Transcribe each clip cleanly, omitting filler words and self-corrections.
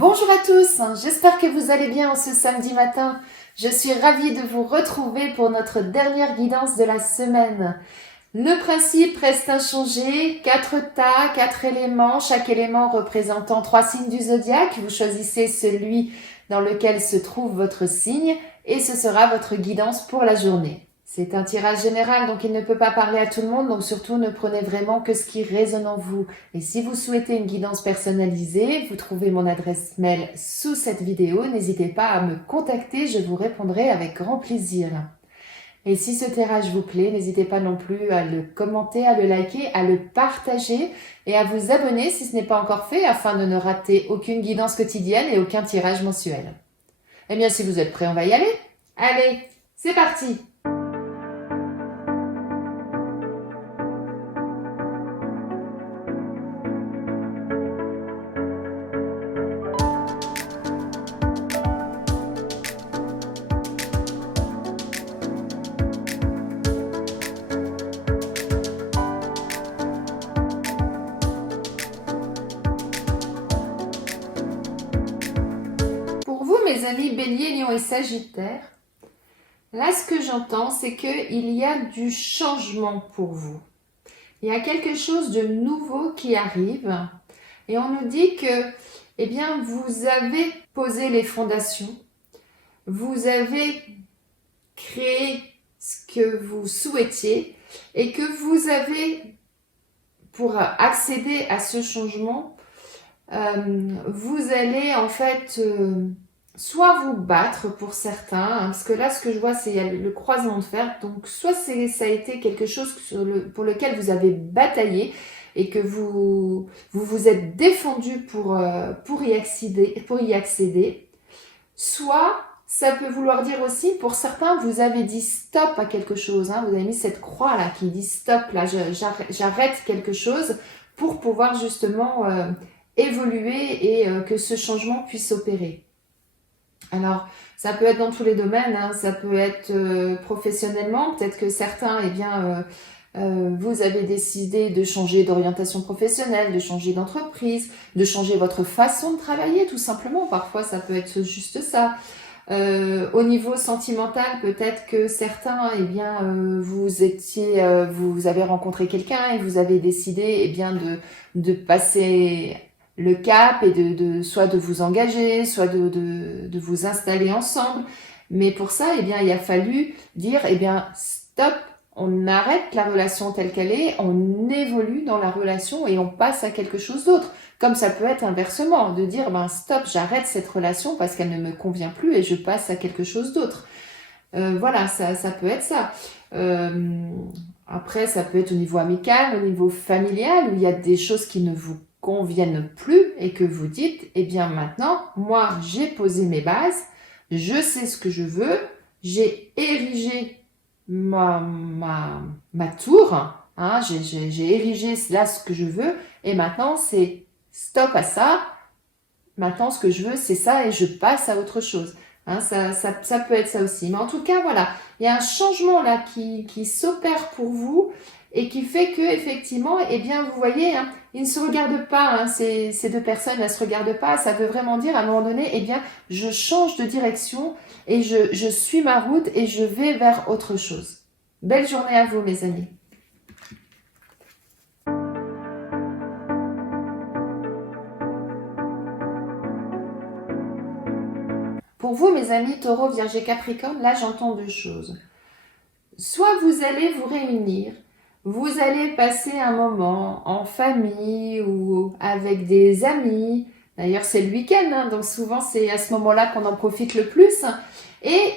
Bonjour à tous, j'espère que vous allez bien ce samedi matin. Je suis ravie de vous retrouver pour notre dernière guidance de la semaine. Le principe reste inchangé, 4 tas, 4 éléments, chaque élément représentant 3 signes du zodiaque. Vous choisissez celui dans lequel se trouve votre signe et ce sera votre guidance pour la journée. C'est un tirage général, donc il ne peut pas parler à tout le monde, donc surtout ne prenez vraiment que ce qui résonne en vous. Et si vous souhaitez une guidance personnalisée, vous trouvez mon adresse mail sous cette vidéo. N'hésitez pas à me contacter, je vous répondrai avec grand plaisir. Et si ce tirage vous plaît, n'hésitez pas non plus à le commenter, à le liker, à le partager et à vous abonner si ce n'est pas encore fait afin de ne rater aucune guidance quotidienne et aucun tirage mensuel. Eh bien, si vous êtes prêts, on va y aller. Allez, c'est parti! Pour vous, mes amis Bélier, Lion et Sagittaire, là, ce que j'entends, c'est qu'il y a du changement pour vous. Il y a quelque chose de nouveau qui arrive et on nous dit que, eh bien, vous avez posé les fondations, vous avez créé ce que vous souhaitiez et que vous avez, pour accéder à ce changement, vous allez en fait soit vous battre pour certains, parce que là ce que je vois c'est il y a le croisement de fer, donc soit ça a été quelque chose pour lequel vous avez bataillé et que vous vous êtes défendu pour y accéder, soit ça peut vouloir dire aussi, pour certains, vous avez dit stop à quelque chose, vous avez mis cette croix là qui dit stop, là j'arrête quelque chose pour pouvoir justement évoluer et que ce changement puisse opérer. Alors, ça peut être dans tous les domaines, ça peut être professionnellement, peut-être que certains, eh bien, vous avez décidé de changer d'orientation professionnelle, de changer d'entreprise, de changer votre façon de travailler, tout simplement. Parfois, ça peut être juste ça. Au niveau sentimental, peut-être que certains, eh bien, vous avez rencontré quelqu'un et vous avez décidé, eh bien, de passer le cap et soit de vous engager, soit de vous installer ensemble. Mais pour ça, eh bien, il a fallu dire, eh bien, stop, on arrête la relation telle qu'elle est, on évolue dans la relation et on passe à quelque chose d'autre. Comme ça peut être inversement, de dire, ben, stop, j'arrête cette relation parce qu'elle ne me convient plus et je passe à quelque chose d'autre. Voilà, ça peut être ça. Après, ça peut être au niveau amical, au niveau familial, où il y a des choses qui ne vous conviennent plus et que vous dites, eh bien maintenant, moi j'ai posé mes bases, je sais ce que je veux, j'ai érigé ma tour, j'ai érigé là ce que je veux et maintenant c'est stop à ça, maintenant ce que je veux c'est ça et je passe à autre chose. Ça peut être ça aussi. Mais en tout cas, voilà, il y a un changement là qui s'opère pour vous et qui fait que effectivement, eh bien, vous voyez, ils ne se regardent pas, ces deux personnes, elles ne se regardent pas. Ça veut vraiment dire à un moment donné, eh bien, je change de direction et je suis ma route et je vais vers autre chose. Belle journée à vous, mes amis. Pour vous, mes amis Taureau, Vierge et Capricorne, là j'entends deux choses. Soit vous allez vous réunir, vous allez passer un moment en famille ou avec des amis. D'ailleurs, c'est le week-end, donc souvent c'est à ce moment-là qu'on en profite le plus. Et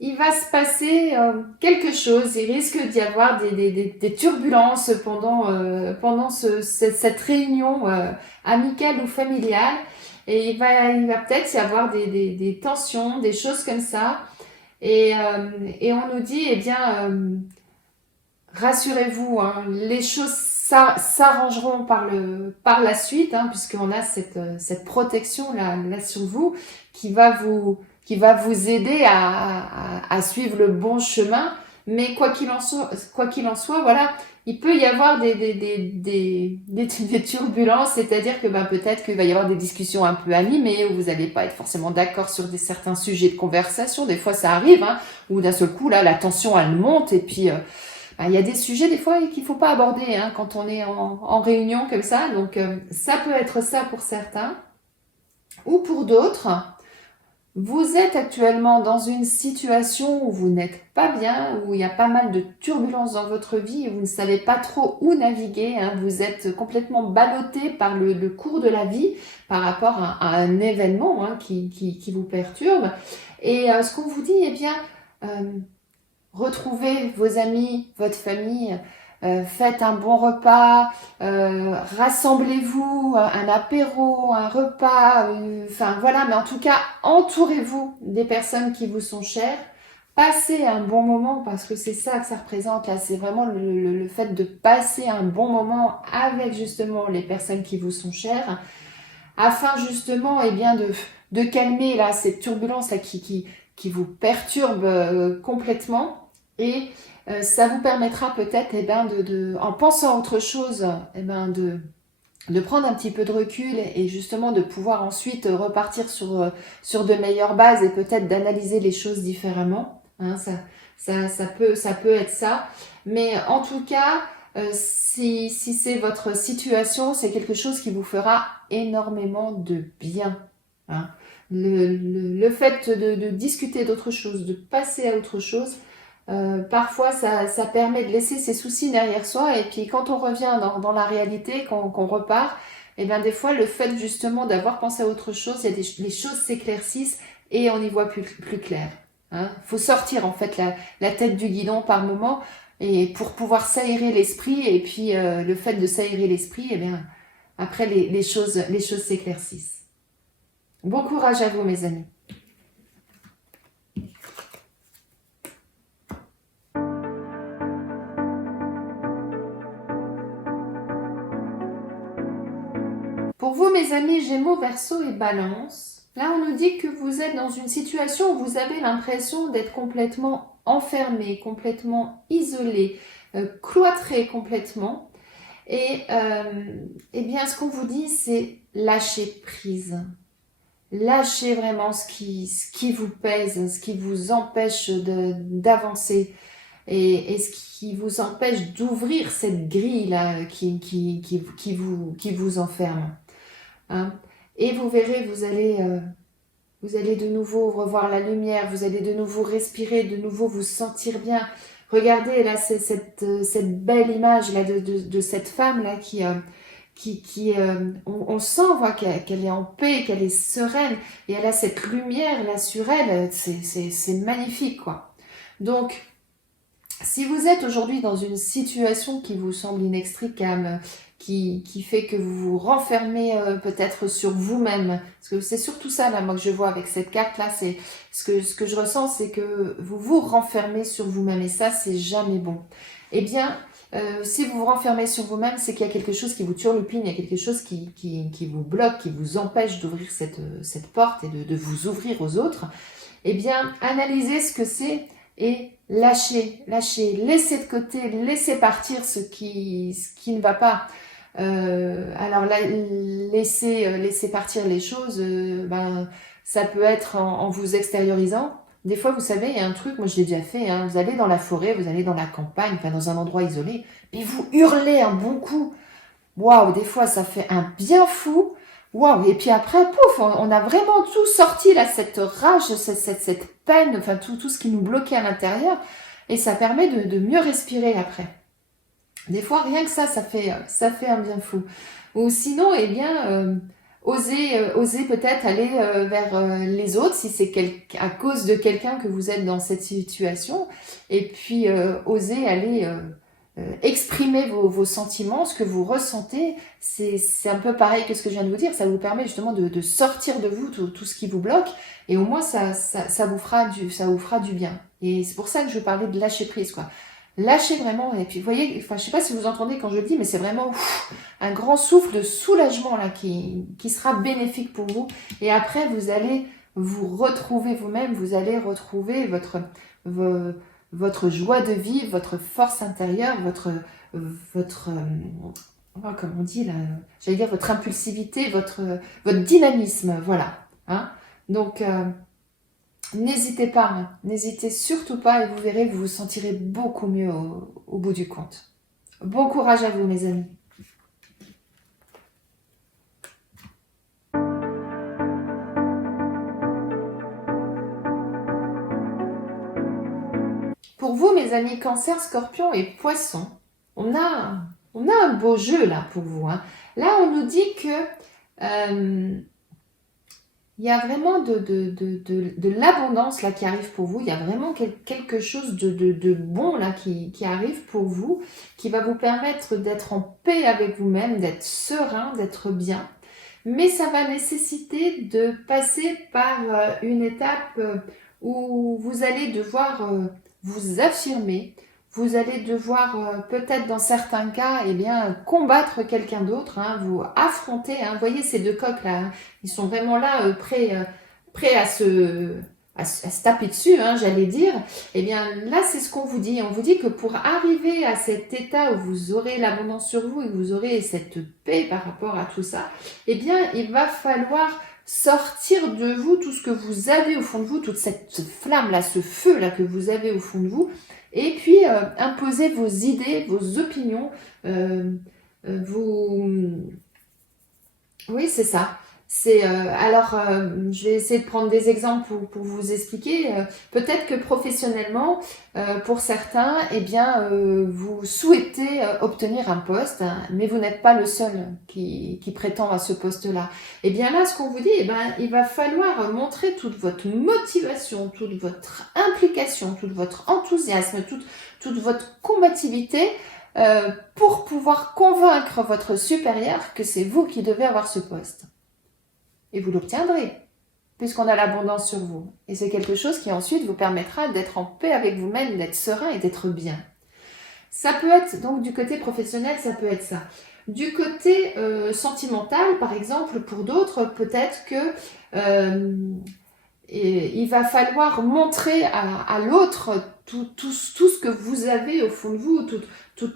il va se passer quelque chose. Il risque d'y avoir des turbulences pendant cette réunion amicale ou familiale. Et il va peut-être y avoir des tensions, des choses comme ça. Et on nous dit, eh bien, rassurez-vous, les choses s'arrangeront par la suite, puisqu'on a cette protection là sur vous qui va vous aider à suivre le bon chemin. Mais quoi qu'il en soit, voilà, il peut y avoir des turbulences, c'est-à-dire que peut-être qu'il va y avoir des discussions un peu animées, où vous n'allez pas être forcément d'accord sur certains sujets de conversation. Des fois, ça arrive, hein, où d'un seul coup, là, la tension, elle monte, et puis il y a des sujets, des fois, qu'il faut pas aborder hein, quand on est en réunion comme ça. Donc, ça peut être ça pour certains. Ou pour d'autres, vous êtes actuellement dans une situation où vous n'êtes pas bien, où il y a pas mal de turbulences dans votre vie et vous ne savez pas trop où naviguer. Hein. Vous êtes complètement ballotté par le cours de la vie par rapport à un événement hein, qui vous perturbe. Et ce qu'on vous dit, eh bien, retrouvez vos amis, votre famille, faites un bon repas, rassemblez-vous, un apéro, un repas, enfin voilà, mais en tout cas, entourez-vous des personnes qui vous sont chères, passez un bon moment parce que c'est ça que ça représente là, c'est vraiment le fait de passer un bon moment avec justement les personnes qui vous sont chères, afin justement eh bien, de calmer là, cette turbulence là, qui vous perturbe complètement et ça vous permettra peut-être eh ben, en pensant à autre chose eh ben, de prendre un petit peu de recul et justement de pouvoir ensuite repartir sur de meilleures bases et peut-être d'analyser les choses différemment. Hein, ça peut être ça. Mais en tout cas, si c'est votre situation, c'est quelque chose qui vous fera énormément de bien. Hein. Le fait de discuter d'autre chose, de passer à autre chose, parfois ça permet de laisser ses soucis derrière soi et puis quand on revient dans la réalité, qu'on repart, et bien des fois le fait justement d'avoir pensé à autre chose, les choses s'éclaircissent et on y voit plus clair. Hein. Faut sortir en fait la tête du guidon par moment et pour pouvoir s'aérer l'esprit et puis le fait de s'aérer l'esprit, et bien après les choses s'éclaircissent. Bon courage à vous mes amis. Pour vous, mes amis Gémeaux, Verseau et Balance, là on nous dit que vous êtes dans une situation où vous avez l'impression d'être complètement enfermé, complètement isolé, cloîtré complètement. Et eh bien, ce qu'on vous dit, c'est lâcher prise. Lâchez vraiment ce qui vous pèse, ce qui vous empêche d'avancer et ce qui vous empêche d'ouvrir cette grille-là qui vous enferme. Hein. Et vous verrez, vous allez de nouveau revoir la lumière, vous allez de nouveau respirer, de nouveau vous sentir bien. Regardez là cette belle image là de cette femme là on sent qu'elle est en paix, qu'elle est sereine et elle a cette lumière là sur elle, c'est magnifique quoi. Donc si vous êtes aujourd'hui dans une situation qui vous semble inextricable, qui fait que vous vous renfermez peut-être sur vous-même, parce que c'est surtout ça là, moi que je vois avec cette carte là, c'est ce que je ressens, c'est que vous vous renfermez sur vous-même et ça c'est jamais bon. Eh bien, si vous vous renfermez sur vous-même, c'est qu'il y a quelque chose qui vous turlupine, il y a quelque chose qui vous bloque, qui vous empêche d'ouvrir cette porte et de vous ouvrir aux autres. Eh bien, analysez ce que c'est et lâchez, laissez de côté, laissez partir ce qui ne va pas. Alors là, laissez partir les choses, ça peut être en vous extériorisant. Des fois, vous savez, il y a un truc, moi je l'ai déjà fait, hein, vous allez dans la forêt, vous allez dans la campagne, enfin dans un endroit isolé, puis vous hurlez un bon coup. Waouh, des fois ça fait un bien fou. Waouh, et puis après, pouf, on a vraiment tout sorti là, cette rage, cette peine, enfin tout ce qui nous bloquait à l'intérieur, et ça permet de mieux respirer après. Des fois, rien que ça fait un bien fou. Ou sinon, eh bien, oser peut-être aller vers les autres si c'est à cause de quelqu'un que vous êtes dans cette situation. Et puis, oser aller exprimer vos sentiments, ce que vous ressentez. C'est un peu pareil que ce que je viens de vous dire. Ça vous permet justement de sortir de vous tout ce qui vous bloque. Et au moins, ça vous fera du bien. Et c'est pour ça que je parlais de lâcher prise, quoi. Lâchez vraiment, et puis vous voyez, enfin je sais pas si vous entendez quand je le dis, mais c'est vraiment un grand souffle de soulagement là qui sera bénéfique pour vous. Et après vous allez vous retrouver vous-même, vous allez retrouver votre joie de vivre, votre force intérieure, votre comment on dit là, j'allais dire votre impulsivité, votre dynamisme, voilà. Hein. Donc, n'hésitez pas, hein, n'hésitez surtout pas et vous verrez, vous vous sentirez beaucoup mieux au bout du compte. Bon courage à vous, mes amis. Pour vous, mes amis Cancer, Scorpion et Poisson, on a un beau jeu là pour vous. Hein. Là, on nous dit que il y a vraiment de l'abondance là qui arrive pour vous. Il y a vraiment quelque chose de bon là qui arrive pour vous, qui va vous permettre d'être en paix avec vous-même, d'être serein, d'être bien. Mais ça va nécessiter de passer par une étape où vous allez devoir vous affirmer. Vous allez devoir peut-être dans certains cas combattre quelqu'un d'autre, hein, vous affronter. Hein. Vous voyez ces deux coqs là, hein, ils sont vraiment là prêts à se taper dessus, hein, j'allais dire. Eh bien là c'est ce qu'on vous dit. On vous dit que pour arriver à cet état où vous aurez l'abondance sur vous et que vous aurez cette paix par rapport à tout ça, eh bien il va falloir sortir de vous tout ce que vous avez au fond de vous, toute cette flamme là, ce feu là que vous avez au fond de vous. Et puis, imposer vos idées, vos opinions, Oui, c'est ça. Je vais essayer de prendre des exemples pour vous expliquer. Peut-être que professionnellement, pour certains, vous souhaitez obtenir un poste, hein, mais vous n'êtes pas le seul qui prétend à ce poste-là. Eh bien là, ce qu'on vous dit, il va falloir montrer toute votre motivation, toute votre implication, tout votre enthousiasme, toute votre combativité pour pouvoir convaincre votre supérieur que c'est vous qui devez avoir ce poste. Et vous l'obtiendrez, puisqu'on a l'abondance sur vous. Et c'est quelque chose qui ensuite vous permettra d'être en paix avec vous-même, d'être serein et d'être bien. Ça peut être, donc du côté professionnel, ça peut être ça. Du côté sentimental, par exemple, pour d'autres, peut-être que il va falloir montrer à l'autre tout ce que vous avez au fond de vous, tout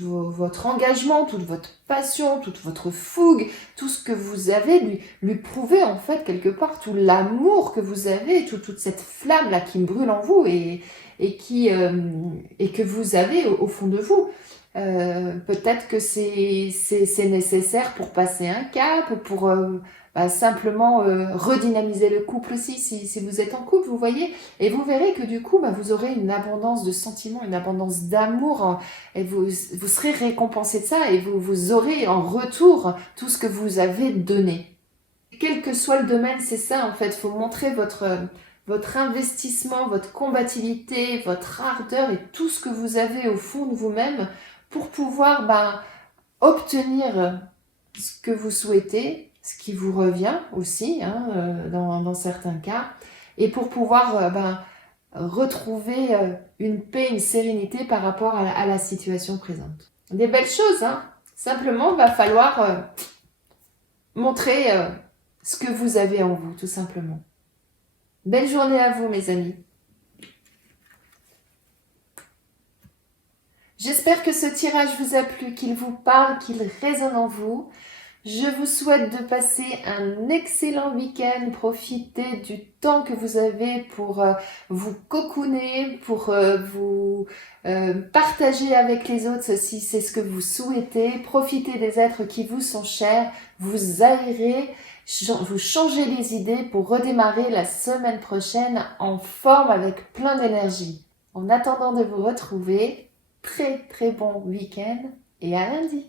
votre engagement, toute votre passion, toute votre fougue, tout ce que vous avez, lui prouver en fait quelque part tout l'amour que vous avez, toute cette flamme là qui brûle en vous et que vous avez au fond de vous. Peut-être que c'est nécessaire pour passer un cap, pour simplement redynamiser le couple aussi, si vous êtes en couple, vous voyez, et vous verrez que du coup, vous aurez une abondance de sentiments, une abondance d'amour, et vous serez récompensé de ça, et vous aurez en retour tout ce que vous avez donné. Quel que soit le domaine, c'est ça en fait, il faut montrer votre investissement, votre combativité, votre ardeur et tout ce que vous avez au fond de vous-même pour pouvoir obtenir ce que vous souhaitez, ce qui vous revient aussi, hein, dans certains cas, et pour pouvoir retrouver une paix, une sérénité par rapport à la situation présente. Des belles choses, hein. Simplement, va falloir montrer ce que vous avez en vous, tout simplement. Belle journée à vous, mes amis. J'espère que ce tirage vous a plu, qu'il vous parle, qu'il résonne en vous. Je vous souhaite de passer un excellent week-end. Profitez du temps que vous avez pour vous cocooner, pour vous partager avec les autres si c'est ce que vous souhaitez. Profitez des êtres qui vous sont chers. Vous aérez, vous changez les idées pour redémarrer la semaine prochaine en forme avec plein d'énergie. En attendant de vous retrouver, très très bon week-end et à lundi.